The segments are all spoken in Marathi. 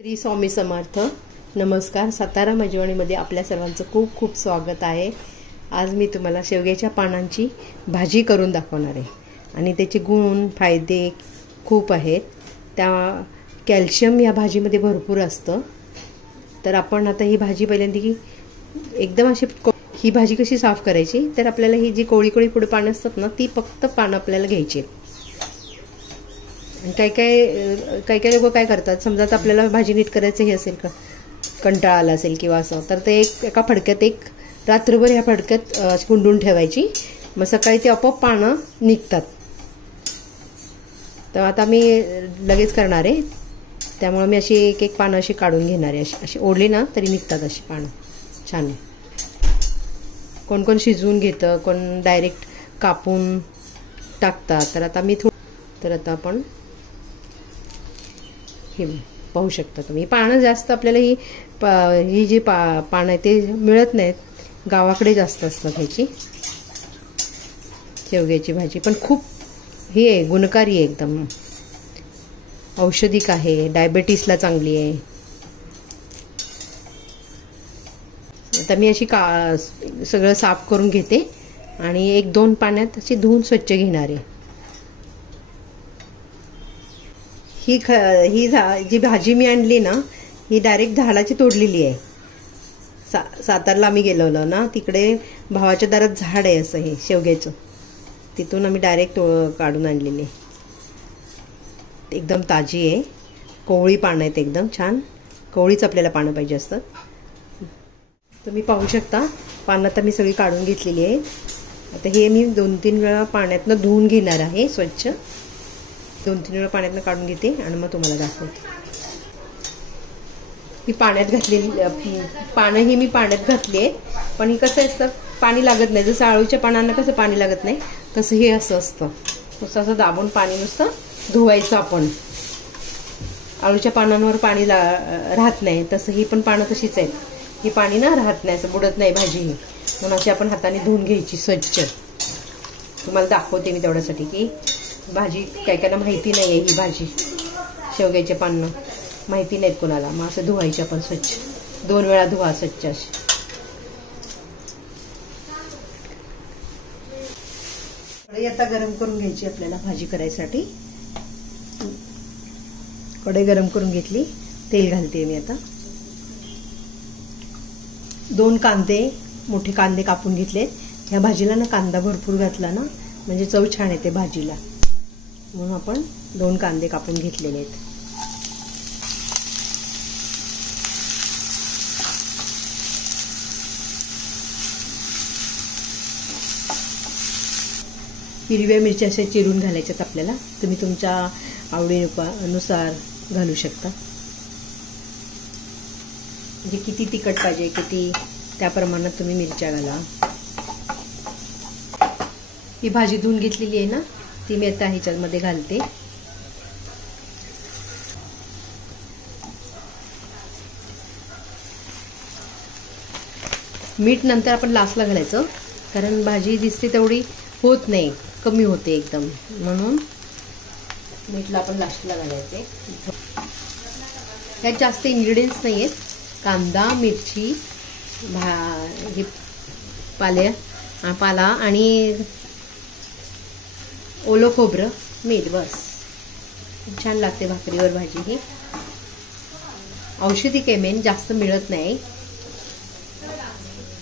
श्री स्वामी समर्थ. नमस्कार. सातारा मजवणीमध्ये आपल्या सर्वांचं खूप खूप स्वागत आहे. आज मी तुम्हाला शेवग्याच्या पानांची भाजी करून दाखवणार आहे आणि त्याचे गुण फायदे खूप आहेत. त्या कॅल्शियम या भाजीमध्ये भरपूर असतं. तर आपण आता ही भाजी पहिल्यांदा एकदम अशी ही भाजी कशी साफ करायची, तर आपल्याला ही जी कोळी कोळी पुढे पानं असतात ना, ती फक्त पानं आपल्याला घ्यायची. काही काही लोक काय करतात, समजा आता आपल्याला भाजी नीट करायचं हे असेल, का कंटाळा आला असेल किंवा असं, तर ते एका फडक्यात रात्रभर ह्या फडक्यात गुंडून ठेवायची. मग सकाळी ते आपोआप पानं निघतात. तर आता मी लगेच करणार आहे, त्यामुळे मी अशी एक एक पानं अशी काढून घेणार आहे. अशी ओढली ना तरी निघतात अशी पानं छान. कोण कोण शिजवून घेतं, कोण डायरेक्ट कापून टाकतात. तर आता आपण हे पाहू शकता तुम्ही. पानं जास्त आपल्याला ही जी पानं आहे ते मिळत नाहीत, गावाकडे जास्त असतात ह्याची शेवग्याची भाजी. पण खूप ही आहे, गुणकारी आहे, एकदम औषधिक आहे, डायबिटीसला चांगली आहे. आता मी अशी सगळं साफ करून घेते आणि 1-2 पाण्यात अशी धुवून स्वच्छ घेणार आहे. ही जी भाजी मी आणली ना, ही डायरेक्ट झाडाची तोडलेली आहे. सातारला आम्ही गेलो ना, तिकडे भावाच्या दारात झाड आहे असं हे शेवग्याचं, तिथून आम्ही डायरेक्ट काढून आणलेली आहे. एकदम ताजी आहे. कोवळी पानं आहेत, एकदम छान कोवळीच आपल्याला पानं पाहिजे असतात. तुम्ही पाहू शकता पानं आता मी सगळी काढून घेतलेली आहे. आता हे मी 2-3 वेळा पाण्यातनं धुवून घेणार आहे स्वच्छ. 2-3 वेळा पाण्यातनं काढून घेते आणि मग तुम्हाला दाखवते. ही पाण्यात घातलेली पानं ही मी पाण्यात घातली आहे. पण ही कसं असतं, पाणी लागत नाही. जसं आळूच्या पानांना कसं पाणी लागत नाही, तसं हे असं असतं. नुसतं असं दाबून पाणी नुसतं धुवायचं आपण. आळूच्या पानांवर पाणी राहत नाही, तसं ही पण पानं तशीच आहेत. ही पाणी ना राहत नाही, असं बुडत नाही भाजी ही. म्हणून अशी आपण हाताने धुवून घ्यायची स्वच्छ. तुम्हाला दाखवते मी तेवढ्यासाठी की भाजी काय कायला माहिती नाही आहे. ही भाजी शेवग्याच्या पानं माहिती नाहीत कोणाला. मग असं धुवायची आपण स्वच्छ. 2 वेळा धुवा स्वच्छ अशी. कढई आता गरम करून घ्यायची आपल्याला भाजी करायसाठी. कढई गरम करून घेतली, तेल घालते मी आता. 2 कांदे, मोठे कांदे कापून घेतले. ह्या भाजीला ना कांदा भरपूर घातला ना म्हणजे चव छान येते भाजीला, म्हणून आपण 2 कांदे कापून घेतलेले आहेत. हिरव्या मिरच्या अशा चिरून घालायच्यात आपल्याला. तुम्ही तुमच्या आवडीनुसार घालू शकता. म्हणजे किती तिखट पाहिजे, किती त्या प्रमाणात तुम्ही मिरच्या घाला. ही भाजी धुवून घेतलेली आहे ना, ती मी आता ह्याच्यामध्ये घालते. मीठ नंतर आपण लास्टला घालायचं, कारण भाजी दिसते तेवढी होत नाही, कमी होते एकदम, म्हणून मीठला आपण लास्टला घालायचे. ह्यात जास्त इन्ग्रेडियंट्स नाही आहेत. कांदा, मिरची, पाला आणि ओलं खोबरं, मीठ, बस. छान लागते भाकरीवर भाजी. ही औषधिक आहे, मेन जास्त मिळत नाही.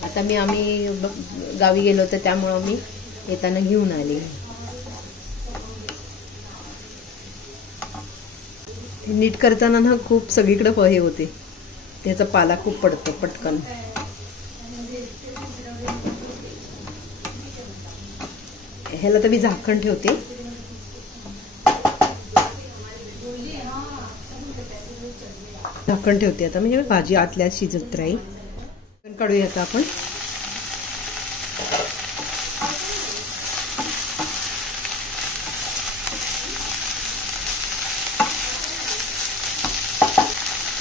आता आम्ही गावी गेलो तर त्यामुळं मी येताना घेऊन आले. नीट करताना ना खूप सगळीकडे हे होते, त्याचा पाला खूप पडतो पटकन. ह्याला तर मी झाकण ठेवते. आता म्हणजे भाजी आतल्या शिजत राहील. काढूया आता आपण.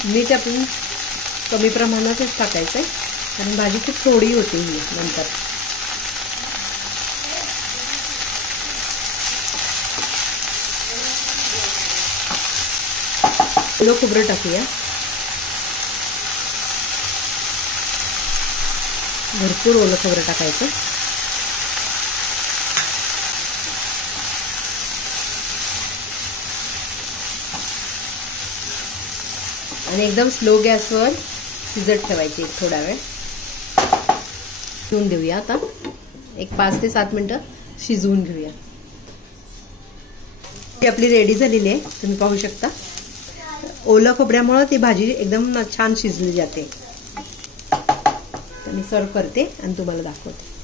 मीठ आपण कमी प्रमाणातच टाकायचंय, कारण भाजी खूप थोडी होते ही नंतर. ओलं खोबरं टाकूया. भरपूर ओलं खोबरं टाकायचं. आणि एकदम स्लो गॅसवर शिजत ठेवायची थोडा वेळ. शिजवून देऊया. आता एक 5 ते 7 मिनिटं शिजवून घेऊया. ती आपली रेडी झालेली आहे, तुम्ही पाहू शकता. ओलं खोबऱ्यामुळे ती भाजी एकदम छान शिजली जाते. मी सर्व करते आणि तुम्हाला दाखवते.